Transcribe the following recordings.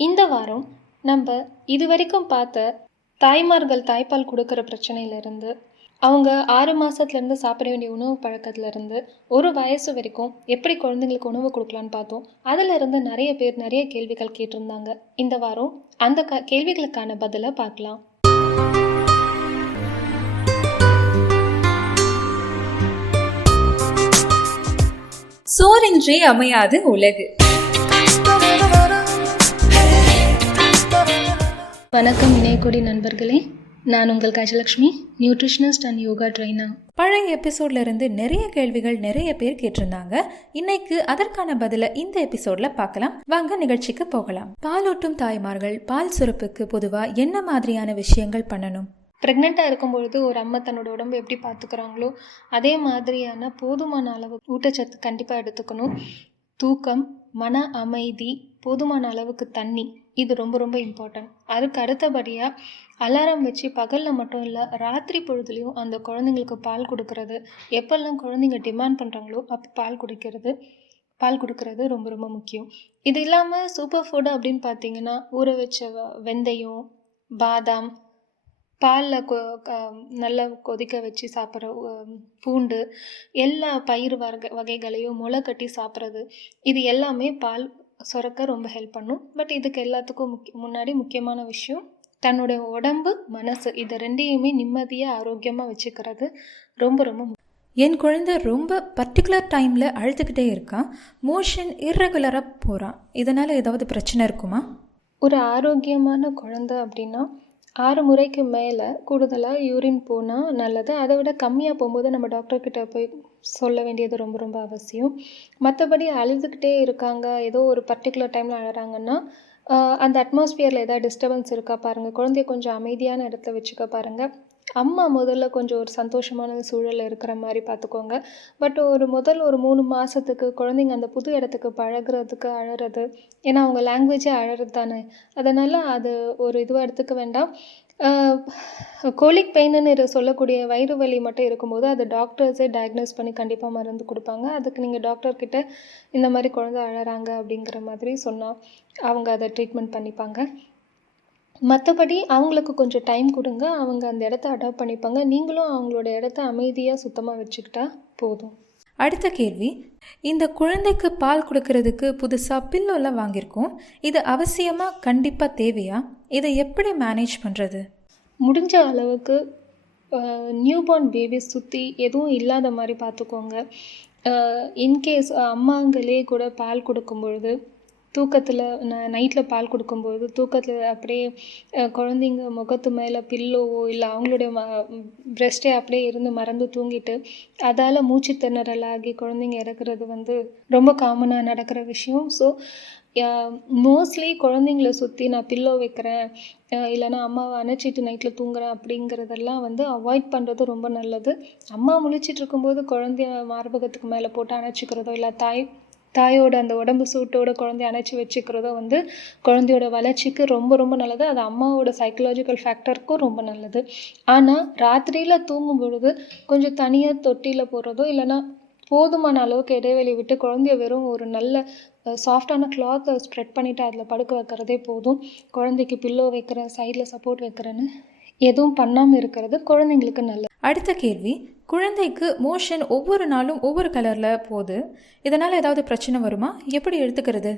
இந்த வாரம் நம்ம இதுவரைக்கும் பார்த்த தாய்மார்கள் தாய்ப்பால் கொடுக்குற பிரச்சனையிலேருந்து, அவங்க 6 மாதத்துலேருந்து சாப்பிட வேண்டிய உணவு பழக்கத்துலேருந்து, ஒரு வயசு வரைக்கும் எப்படி குழந்தைங்களுக்கு உணவு கொடுக்கலான்னு பார்த்தோம். அதிலிருந்து நிறைய பேர் நிறைய கேள்விகள் கேட்டிருந்தாங்க. இந்த வாரம் அந்த கேள்விகளுக்கான பதிலை பார்க்கலாம். சோரின்றி அமையாது உலகு. வணக்கம் இணையக்கூடிய நண்பர்களே, நான் உங்கள் Gajalakshmi, nutritionist and yoga trainer. பழைய எபிசோட்ல இருந்து நிறைய கேள்விகள் நிறைய பேர் கேட்டிருந்தாங்க. இன்னைக்கு அதற்கான பதில இந்த எபிசோட்ல பார்க்கலாம். வாங்க நிகழ்ச்சிக்கு போகலாம். பாலூட்டும் தாய்மார்கள் பால் சுரப்புக்கு பொதுவா என்ன மாதிரியான விஷயங்கள் பண்ணணும்? ப்ரெக்னெண்ட்டாக இருக்கும்பொழுது ஒரு அம்மா தன்னோட உடம்பு எப்படி பார்த்துக்கிறாங்களோ அதே மாதிரியான போதுமான அளவு ஊட்டச்சத்து கண்டிப்பாக எடுத்துக்கணும். தூக்கம், மன அமைதி, போதுமான அளவுக்கு தண்ணி, இது ரொம்ப ரொம்ப இம்பார்ட்டன்ட். அதுக்கு அடுத்தபடியாக அலாரம் வச்சு பகலில் மட்டும் இல்லை, ராத்திரி பொழுதுலையும் அந்த குழந்தைங்களுக்கு பால் கொடுக்கறது, எப்பெல்லாம் குழந்தைங்க டிமாண்ட் பண்ணுறாங்களோ அப்போ பால் கொடுக்கறது ரொம்ப ரொம்ப முக்கியம். இது இல்லாமல் சூப்பர் ஃபுட்டு அப்படின்னு பார்த்தீங்கன்னா, ஊற வச்ச வெந்தயம், பாதாம், பாலில் நல்லா கொதிக்க வச்சு சாப்பிட்ற பூண்டு, எல்லா பயிர் வகைகளையும் முளை கட்டி சாப்பிட்றது, இது எல்லாமே பால் சுரக்க ரொம்ப ஹெல்ப் பண்ணும். பட் இதுக்கு எல்லாத்துக்கும் முன்னாடி முக்கியமான விஷயம் தன்னுடைய உடம்பு, மனசு, இது ரெண்டையுமே நிம்மதியாக ஆரோக்கியமாக வச்சுக்கிறது ரொம்ப ரொம்ப. என் குழந்தை ரொம்ப பர்டிகுலர் டைமில் அழுதுகிட்டே இருக்கான், மோஷன் இர்ரெகுலராக போகிறான், இதனால் ஏதாவது பிரச்சனை இருக்குமா? ஒரு ஆரோக்கியமான குழந்தை அப்படின்னா 6 முறைக்கு மேலே கூடுதலாக யூரின் போனால் நல்லது. அதை விட கம்மியாக போகும்போது நம்ம டாக்டர்கிட்ட போய் சொல்ல வேண்டியது ரொம்ப ரொம்ப அவசியம். மற்றபடி அழுதுகிட்டே இருக்காங்க, ஏதோ ஒரு பர்டிகுலர் டைமில் அழுறாங்கன்னா அந்த அட்மாஸ்பியரில் ஏதாவது டிஸ்டர்பன்ஸ் இருக்கா பாருங்கள். குழந்தைய கொஞ்சம் அமைதியான இடத்துல வச்சுக்க பாருங்கள். அம்மா முதல்ல கொஞ்சம் ஒரு சந்தோஷமான சூழலில் இருக்கிற மாதிரி பார்த்துக்கோங்க. பட் ஒரு 3 மாதத்துக்கு குழந்தைங்க அந்த புது இடத்துக்கு பழகிறதுக்கு அழறது, ஏன்னா அவங்க லாங்குவேஜே அழறது தானே, அதனால் அது ஒரு இதுவாக எடுத்துக்க வேண்டாம். கோலிக் பெயின்னு சொல்லக்கூடிய வயிறு வலி மட்டும் இருக்கும்போது அது டாக்டர்ஸே டயக்னோஸ் பண்ணி கண்டிப்பாக மருந்து கொடுப்பாங்க. அதுக்கு நீங்கள் டாக்டர்கிட்ட இந்த மாதிரி குழந்தை அழறாங்க அப்படிங்கிற மாதிரி சொன்னால் அவங்க அதை ட்ரீட்மெண்ட் பண்ணிப்பாங்க. மற்றபடி அவங்களுக்கு கொஞ்சம் டைம் கொடுங்க, அவங்க அந்த இடத்த அடாப்ட் பண்ணிப்பாங்க. நீங்களும் அவங்களோட இடத்த அமைதியாக சுத்தமாக வச்சுக்கிட்டா போதும். அடுத்த கேள்வி, இந்த குழந்தைக்கு பால் கொடுக்கறதுக்கு புதுசாக பில்லோலாம் வாங்கியிருக்கோம், இது அவசியமாக கண்டிப்பாக தேவையா? இதை எப்படி மேனேஜ் பண்ணுறது? முடிஞ்ச அளவுக்கு நியூபார்ன் பேபிஸ் சுற்றி எதுவும் இல்லாத மாதிரி பார்த்துக்கோங்க. இன்கேஸ் அம்மாங்களே கூட பால் கொடுக்கும் பொழுது தூக்கத்தில் நைட்டில் பால் கொடுக்கும்போது தூக்கத்தில் அப்படியே குழந்தைங்க முகத்து மேலே பில்லோவோ இல்லை அவங்களுடைய ப்ரெஸ்ட்டே அப்படியே இருந்து மறந்து தூங்கிட்டு அதால் மூச்சு திணறலாகி குழந்தைங்க இறக்குறது ரொம்ப காமனாக நடக்கிற விஷயம். ஸோ மோஸ்ட்லி குழந்தைங்கள சுற்றி நான் பில்லோ வைக்கிறேன், இல்லைனா அம்மாவை அணைச்சிட்டு நைட்டில் தூங்குறேன் அப்படிங்கிறதெல்லாம் அவாய்ட் பண்ணுறது ரொம்ப நல்லது. அம்மா முழிச்சிட்டு இருக்கும்போது குழந்தைய மார்பகத்துக்கு மேலே போட்டு அணைச்சிக்கிறதோ இல்லை தாயோட அந்த உடம்பு சூட்டோட குழந்தைய அணைச்சி வச்சுக்கிறதோ குழந்தையோட வளர்ச்சிக்கு ரொம்ப ரொம்ப நல்லது. அது அம்மாவோட சைக்கலாஜிக்கல் ஃபேக்டருக்கும் ரொம்ப நல்லது. ஆனால் ராத்திரியில் தூங்கும் பொழுது கொஞ்சம் தனியாக தொட்டியில் போடுறதோ இல்லைனா போதுமான அளவுக்கு இடைவெளி விட்டு குழந்தைய வெறும் ஒரு நல்ல சாஃப்டான கிளாத்தை ஸ்ப்ரெட் பண்ணிவிட்டு அதில் படுக்க வைக்கிறதே போதும். குழந்தைக்கு பில்லோ வைக்கிறேன், சைடில் சப்போர்ட் வைக்கிறேன்னு எதுவும் பண்ணாமல் இருக்கிறது குழந்தைங்களுக்கு நல்லது. அடுத்த கேள்வி, குழந்தைக்கு மோஷன் ஒவ்வொரு நாளும் ஒவ்வொரு கலரில் போகுது, இதனால் ஏதாவது பிரச்சனை வருமா? எப்படி எடுத்துக்கிறது?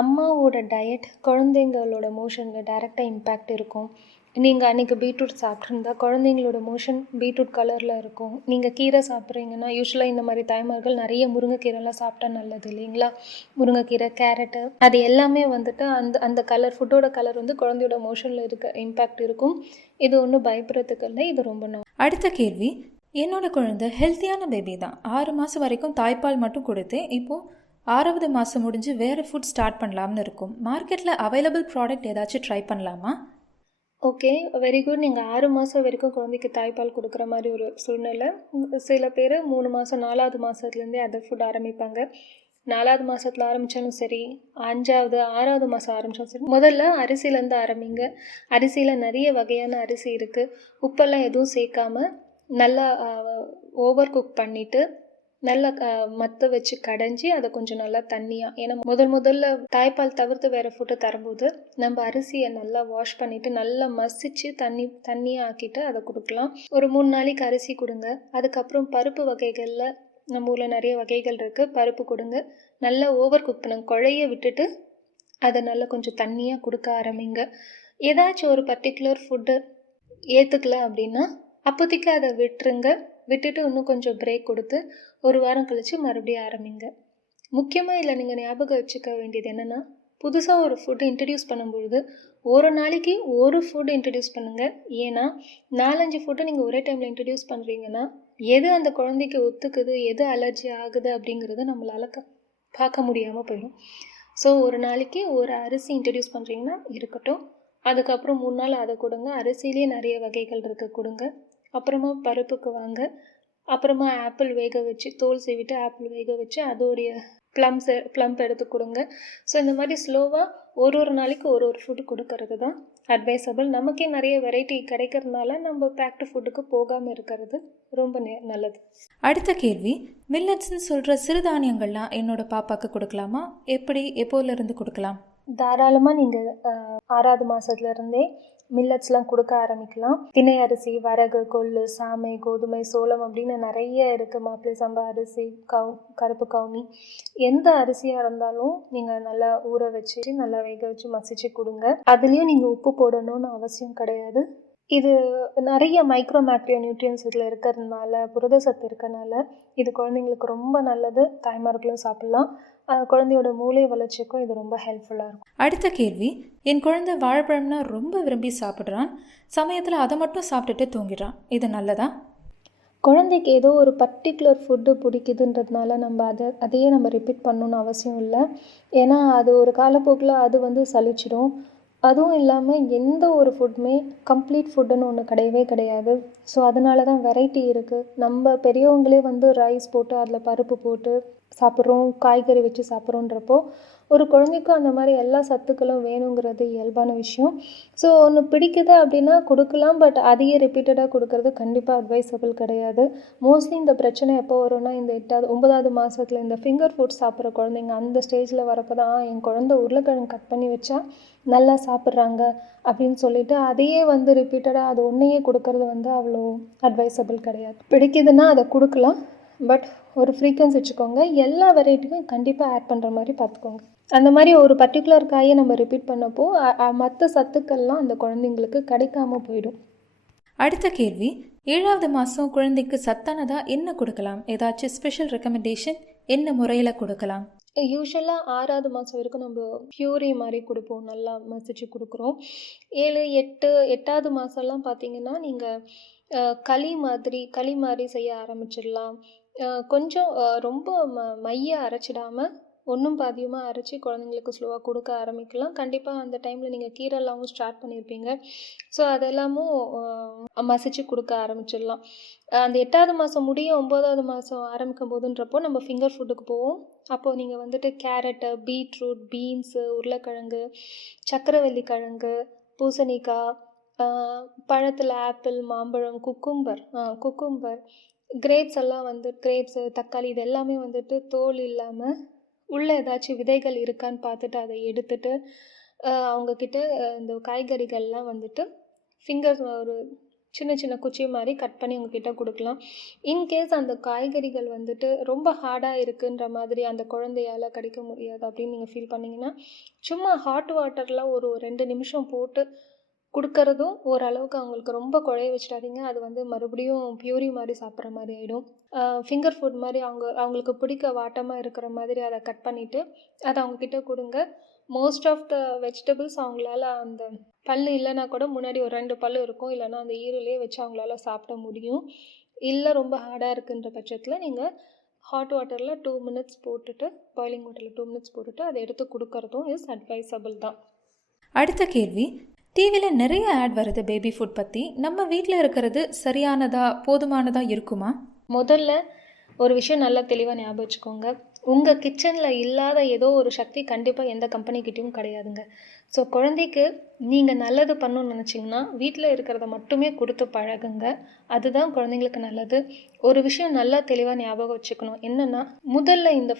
அம்மாவோட டயட் குழந்தைங்களோட மோஷனில் டைரெக்டாக இம்பேக்ட் இருக்கும். நீங்கள் அன்றைக்கி பீட்ரூட் சாப்பிட்ருந்தா குழந்தைங்களோட மோஷன் பீட்ரூட் கலரில் இருக்கும். நீங்கள் கீரை சாப்பிட்றீங்கன்னா யூஸ்வலாக இந்த மாதிரி தாய்மார்கள் நிறைய முருங்கைக்கீரைலாம் சாப்பிட்டா நல்லது இல்லைங்களா? முருங்கைக்கீரை, கேரட்டு, அது எல்லாமே அந்த கலர் ஃபுட்டோட கலர் குழந்தையோட மோஷனில் இம்பேக்ட் இருக்கும். இது ஒன்றும் பயப்படுறதுக்கு இல்லை, இது ரொம்ப அடுத்த கேள்வி, என்னோட குழந்தை ஹெல்த்தியான பேபி தான், 6 மாதம் வரைக்கும் தாய்ப்பால் மட்டும் கொடுத்தேன், இப்போது 6வது மாதம் முடிஞ்சு வேறு ஃபுட் ஸ்டார்ட் பண்ணலாம்னு இருக்கும். மார்க்கெட்டில் அவைலபிள் ப்ராடக்ட் ஏதாச்சும் ட்ரை பண்ணலாமா? Okay, very good. நீங்கள் 6 மாதம் வரைக்கும் குழந்தைக்கு தாய்ப்பால் கொடுக்குற மாதிரி ஒரு சூழ்நிலை. சில பேர் 3 மாதம் 4வது மாதத்துலேருந்தே அதர் ஃபுட் ஆரம்பிப்பாங்க. 4வது மாதத்தில் ஆரம்பித்தாலும் சரி, 5வது 6வது மாதம் ஆரம்பித்தாலும் சரி, முதல்ல அரிசியிலேருந்து ஆரம்பிங்க. அரிசியில் நிறைய வகையான அரிசி இருக்குது. உப்பெல்லாம் எதுவும் சேர்க்காமல் நல்லா ஓவர் குக் பண்ணிவிட்டு நல்லா மத்த வச்சு கடைஞ்சி அதை கொஞ்சம் நல்லா தண்ணியாக, ஏன்னா முதல்ல தாய்ப்பால் தவிர்த்து வேறு ஃபுட்டு தரும்போது நம்ம அரிசியை நல்லா வாஷ் பண்ணிவிட்டு நல்லா மசிச்சு தண்ணியாக ஆக்கிட்டு அதை கொடுக்கலாம். ஒரு 3 நாளைக்கு அரிசி கொடுங்க. அதுக்கப்புறம் பருப்பு வகைகளில் நம்ம ஊரில் நிறைய வகைகள் இருக்குது. பருப்பு கொடுங்க. நல்லா ஓவர் குக் பண்ணுங்க. குழைய விட்டுட்டு அதை நல்லா கொஞ்சம் தண்ணியாக கொடுக்க ஆரம்பிங்க. ஏதாச்சும் ஒரு பர்டிகுலர் ஃபுட்டு ஏற்றுக்கல அப்படின்னா அப்போதைக்கு அதை விட்டுருங்க. விட்டுட்டு இன்னும் கொஞ்சம் பிரேக் கொடுத்து ஒரு வாரம் கழித்து மறுபடியும் ஆரம்பிங்க. முக்கியமாக இதில் நீங்கள் ஞாபகம் வச்சுக்க வேண்டியது என்னென்னா, புதுசாக ஒரு ஃபுட்டு இன்ட்ரடியூஸ் பண்ணும்பொழுது ஒரு நாளைக்கு ஒரு ஃபுட்டு இன்ட்ரடியூஸ் பண்ணுங்கள். ஏன்னா 4-5 ஃபுட்டு நீங்கள் ஒரே டைமில் இன்ட்ரடியூஸ் பண்ணுறீங்கன்னா எது அந்த குழந்தைக்கு ஒத்துக்குது, எது அலர்ஜி ஆகுது அப்படிங்கிறத நம்மளால் பார்க்க முடியாமல் போயிடும். ஸோ ஒரு நாளைக்கு ஒரு அரிசி இன்ட்ரடியூஸ் பண்ணுறீங்கன்னா இருக்கட்டும். அதுக்கப்புறம் 3 நாள் அதை கொடுங்க. அரிசியிலே நிறைய வகைகள் இருக்குது, கொடுங்க. அப்புறமா பருப்புக்கு வாங்க. அப்புறமா ஆப்பிள் வேக வச்சு தோல் சீவிட்டு ஆப்பிள் வேக வச்சு அதோடைய ப்ளம்ப் எடுத்து கொடுங்க. ஸோ இந்த மாதிரி ஸ்லோவாக ஒரு நாளைக்கு ஒரு ஃபுட்டு கொடுக்கறது தான் அட்வைசபிள். நமக்கே நிறைய வெரைட்டி கிடைக்கிறதுனால நம்ம பேக்டு ஃபுட்டுக்கு போகாமல் இருக்கிறது ரொம்ப நல்லது. அடுத்த கேள்வி, மில்லட்ஸ்ன்னு சொல்கிற சிறுதானியங்கள்லாம் என்னோட பாப்பாவுக்கு கொடுக்கலாமா? எப்படி, எப்போலேருந்து கொடுக்கலாம்? தாராளமாக நீங்கள் 6வது மாதத்துலேருந்தே மில்லட்ஸ்லாம் கொடுக்க ஆரம்பிக்கலாம். திணை அரிசி, வரகு, கொள்ளு, சாமை, கோதுமை, சோளம் அப்படின்னு நிறைய இருக்குது. மாப்பிள்ளை சம்பா அரிசி, கருப்பு கவுனி, எந்த அரிசியாக இருந்தாலும் நீங்கள் நல்லா ஊற வச்சு நல்லா வேக வச்சு மசிச்சு கொடுங்க. அதுலேயும் நீங்கள் உப்பு போடணும்னு அவசியம் கிடையாது. இது நிறைய மைக்ரோ நியூட்ரியன்ஸ் இதில் இருக்கிறதுனால, புரத சத்து இருக்கிறதுனால இது குழந்தைங்களுக்கு ரொம்ப நல்லது. தாய்மார்களும் சாப்பிட்லாம். குழந்தையோட மூளை வளர்ச்சிக்கும் இது ரொம்ப ஹெல்ப்ஃபுல்லாக இருக்கும். அடுத்த கேள்வி, என் குழந்தை வாழைப்பழம்னா ரொம்ப விரும்பி சாப்பிட்றான். சமயத்தில் அதை மட்டும் சாப்பிட்டுட்டு தூங்கிடுறான். இது நல்லதா? குழந்தைக்கு ஏதோ ஒரு பர்டிகுலர் ஃபுட்டு பிடிக்குதுன்றதுனால நம்ம அதையே நம்ம ரிப்பீட் பண்ணணுன்னு அவசியம் இல்லை. ஏன்னா அது ஒரு காலப்போக்கில் அது சலிச்சிடும். அதுவும் இல்லாமல் எந்த ஒரு ஃபுட்டுமே கம்ப்ளீட் ஃபுட்டுன்னு ஒன்று கிடையவே கிடையாது. ஸோ அதனால தான் வெரைட்டி இருக்குது. நம்ம பெரியவங்களே ரைஸ் போட்டு அதில் பருப்பு போட்டு சாப்பிட்றோம், காய்கறி வச்சு சாப்பிட்றோன்றப்போ ஒரு குழந்தைக்கும் அந்த மாதிரி எல்லா சத்துக்களும் வேணுங்கிறது இயல்பான விஷயம். ஸோ ஒன்று பிடிக்குது அப்படின்னா கொடுக்கலாம். பட் அதையே ரிப்பீட்டடாக கொடுக்கறது கண்டிப்பாக அட்வைசபிள் கிடையாது. மோஸ்ட்லி இந்த பிரச்சனை எப்போ வரும்னா இந்த 9வது மாதத்தில் இந்த ஃபிங்கர் ஃபுட் சாப்பிட்ற குழந்தைங்க அந்த ஸ்டேஜில் வரப்போ தான் என் குழந்தை உருளைக்கிழங்கு கட் பண்ணி வச்சா நல்லா சாப்பிட்றாங்க அப்படின்னு சொல்லிட்டு அதையே ரிப்பீட்டடாக அது ஒன்றையே கொடுக்கறது அவ்வளோ அட்வைசபிள் கிடையாது. பிடிக்குதுன்னா அதை கொடுக்கலாம். பட் ஒரு ஃப்ரீக்வன்சி வச்சுக்கோங்க. எல்லா வெரைட்டியும் கண்டிப்பாக ஆட் பண்ணுற மாதிரி பார்த்துக்கோங்க. அந்த மாதிரி ஒரு பர்டிகுலர் காயை நம்ம ரிப்பீட் பண்ணப்போ மற்ற சத்துக்கள்லாம் அந்த குழந்தைங்களுக்கு கிடைக்காம போயிடும். அடுத்த கேள்வி, 7வது மாதம் குழந்தைக்கு சத்தானதாக என்ன கொடுக்கலாம்? ஏதாச்சும் ஸ்பெஷல் ரெக்கமெண்டேஷன்? என்ன முறையில் கொடுக்கலாம்? யூஸ்வலாக 6வது மாதம் வரைக்கும் நம்ம பியூரி மாதிரி கொடுப்போம், நல்லா மசிச்சு கொடுக்குறோம். 7, 8வது மாதம்லாம் பார்த்தீங்கன்னா நீங்கள் களி மாதிரி செய்ய ஆரம்பிச்சிடலாம். கொஞ்சம் ரொம்ப மைய அரைச்சிடாமல் ஒன்றும் பாதியமாக அரைச்சி குழந்தைங்களுக்கு ஸ்லோவாக கொடுக்க ஆரம்பிக்கலாம். கண்டிப்பாக அந்த டைமில் நீங்கள் கீரைலாமும் ஸ்டார்ட் பண்ணியிருப்பீங்க. ஸோ அதெல்லாமும் மசிச்சு கொடுக்க ஆரம்பிச்சிடலாம். அந்த 8வது மாதம் முடிய 9வது மாதம் ஆரம்பிக்கும் போதுன்றப்போ நம்ம ஃபிங்கர் ஃபுட்டுக்கு போவோம். அப்போது நீங்கள் கேரட்டு, பீட்ரூட், பீன்ஸு, உருளைக்கிழங்கு, சக்கரவள்ளி கிழங்கு, பூசணிக்காய், பழத்தில் ஆப்பிள், மாம்பழம், குக்கும்பர், கிரேப்ஸ் எல்லாம் கிரேப்ஸு, தக்காளி இது எல்லாமே தோல் இல்லாமல் உள்ளே ஏதாச்சும் விதைகள் இருக்கான்னு பார்த்துட்டு அதை எடுத்துட்டு அவங்கக்கிட்ட இந்த காய்கறிகள்லாம் ஃபிங்கர் ஒரு சின்ன சின்ன குச்சி மாதிரி கட் பண்ணி உங்ககிட்ட கொடுக்கலாம். இன்கேஸ் அந்த காய்கறிகள் ரொம்ப ஹார்டாக இருக்குன்ற மாதிரி அந்த குழந்தையால் கடிக்க முடியாது அப்படின்னு நீங்கள் ஃபீல் பண்ணிங்கன்னா சும்மா ஹாட் வாட்டரில் ஒரு 2 நிமிஷம் போட்டு கொடுக்கறதும் ஓரளவுக்கு அவங்களுக்கு ரொம்ப குழைய வச்சிடாதீங்க. அது மறுபடியும் பியூரி மாதிரி சாப்பிட்ற மாதிரி ஆகிடும். ஃபிங்கர் ஃபுட் மாதிரி அவங்களுக்கு பிடிக்க வாட்டமாக இருக்கிற மாதிரி அதை கட் பண்ணிவிட்டு அதை அவங்கக்கிட்ட கொடுங்க. மோஸ்ட் ஆஃப் த வெஜிடபிள்ஸ் அவங்களால அந்த பல் இல்லைன்னா கூட முன்னாடி ஒரு 2 பல் இருக்கும், இல்லைன்னா அந்த ஈரலே வச்சு அவங்களால சாப்பிட முடியும். இல்லை ரொம்ப ஹார்டாக இருக்குன்ற பட்சத்தில் நீங்கள் ஹாட் வாட்டரில் 2 மினிட்ஸ் போட்டுட்டு, பாய்லிங் வாட்டரில் 2 மினிட்ஸ் போட்டுட்டு அதை எடுத்து கொடுக்கறதும் இஸ் அட்வைசபிள் தான். அடுத்த கேள்வி, டிவியில் நிறைய ஆட் வருது பேபி ஃபுட் பற்றி. நம்ம வீட்டில் இருக்கிறது சரியானதா, போதுமானதா இருக்குமா? முதல்ல ஒரு விஷயம் நல்லா தெளிவாக ஞாபகம் வச்சுக்கோங்க. உங்கள் கிச்சனில் இல்லாத ஏதோ ஒரு சக்தி கண்டிப்பாக எந்த கம்பெனிக்கிட்டையும் கிடையாதுங்க. ஸோ குழந்தைக்கு நீங்கள் நல்லது பண்ணணும்னு நினச்சிங்கன்னா வீட்டில் இருக்கிறத மட்டுமே கொடுத்து பழகுங்க. அதுதான் குழந்தைங்களுக்கு நல்லது. ஒரு விஷயம் நல்லா தெளிவாக ஞாபகம் வச்சுக்கணும். என்னென்னா, முதல்ல இந்த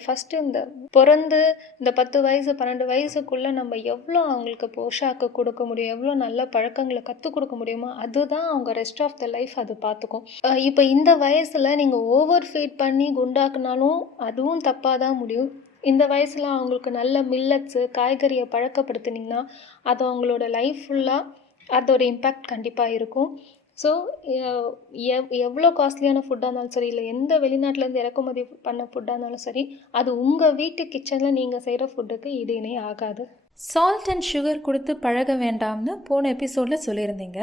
பிறந்து இந்த 10 வயசு 12 வயசுக்குள்ளே நம்ம எவ்வளோ அவங்களுக்கு போஷாக்கு கொடுக்க முடியும், எவ்வளோ நல்ல பழக்கங்களை கற்றுக் கொடுக்க முடியுமோ அதுதான் அவங்க ரெஸ்ட் ஆஃப் த லைஃப் அது பார்த்துக்கும். இப்போ இந்த வயசில் நீங்கள் ஓவர் ஃபீட் பண்ணி குண்டாக்குனாலும் அதுவும் தப்பாக தான் முடியும். இந்த வயசில் அவங்களுக்கு நல்ல மில்லட்ஸு காய்கறியை பழக்கப்படுத்துனீங்கன்னா அது அவங்களோட லைஃப் ஃபுல்லாக அதோட இம்பேக்ட் கண்டிப்பாக இருக்கும். ஸோ எவ்வளோ காஸ்ட்லியான ஃபுட்டாக இருந்தாலும் சரி, இல்லை எந்த வெளிநாட்டிலேருந்து இறக்குமதி பண்ண ஃபுட்டாக இருந்தாலும் சரி, அது உங்கள் வீட்டு கிச்சனில் நீங்கள் செய்கிற ஃபுட்டுக்கு இது இணை ஆகாது. சால்ட் அண்ட் சுகர் கொடுத்து பழக வேண்டாம்னு போன எபிசோடில் சொல்லியிருந்தீங்க.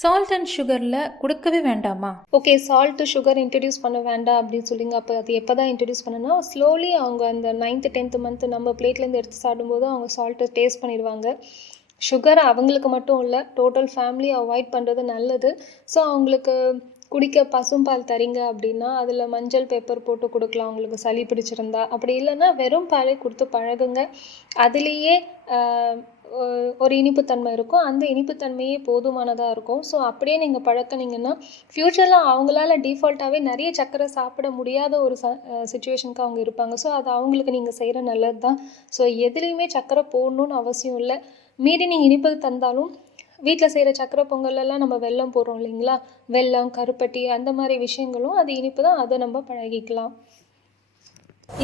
சால்ட் அண்ட் சுகரில் கொடுக்கவே வேண்டாமா? ஓகே, சால்ட்டு சுகர் இன்ட்ரடியூஸ் பண்ண வேண்டாம் அப்படின்னு சொல்லிங்க. அப்போ அது எப்போ தான் இன்ட்ரடியூஸ் பண்ணனா, ஸ்லோலி அவங்க அந்த 9th 10th மந்த்து நம்ம பிளேட்லேருந்து எடுத்து சாப்பிடும்போது அவங்க சால்ட்டை டேஸ்ட் பண்ணிடுவாங்க. சுகர் அவங்களுக்கு மட்டும் இல்லை, டோட்டல் ஃபேமிலி அவாய்ட் பண்ணுறது நல்லது. ஸோ அவங்களுக்கு குடிக்க பசும்பால் தரீங்க அப்படின்னா அதில் மஞ்சள் பேப்பர் போட்டு கொடுக்கலாம் அவங்களுக்கு சளி பிடிச்சிருந்தா. அப்படி இல்லைன்னா வெறும் பாலே கொடுத்து பழகுங்க. அதுலேயே ஒரு இனிப்புத்தன்மை இருக்கும். அந்த இனிப்புத்தன்மையே போதுமானதாக இருக்கும். ஸோ அப்படியே நீங்கள் பழக்கினீங்கன்னா ஃப்யூச்சரில் அவங்களால டிஃபால்ட்டாகவே நிறைய சர்க்கரை சாப்பிட முடியாத ஒரு சுச்சுவேஷனுக்கு அவங்க இருப்பாங்க. ஸோ அது அவங்களுக்கு நீங்கள் செய்கிற நல்லது தான். ஸோ எதுலேயுமே சர்க்கரை போடணுன்னு அவசியம் இல்லை. மீறி நீங்கள் இனிப்பு தந்தாலும் வீட்டில் செய்கிற சக்கரை பொங்கல்லாம் நம்ம வெல்லம் போடுறோம் இல்லைங்களா, வெல்லம் கருப்பட்டி அந்த மாதிரி விஷயங்களும் அது இனிப்பு தான், அதை நம்ம பழகிக்கலாம்.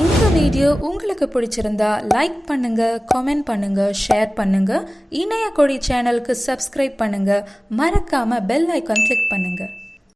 இந்த வீடியோ உங்களுக்கு பிடிச்சிருந்தா லைக் பண்ணுங்க, கமெண்ட் பண்ணுங்க, ஷேர் பண்ணுங்க. இணைய கொடி சேனலுக்கு சப்ஸ்கிரைப் பண்ணுங்க. மறக்காம பெல் ஐக்கான் கிளிக் பண்ணுங்க.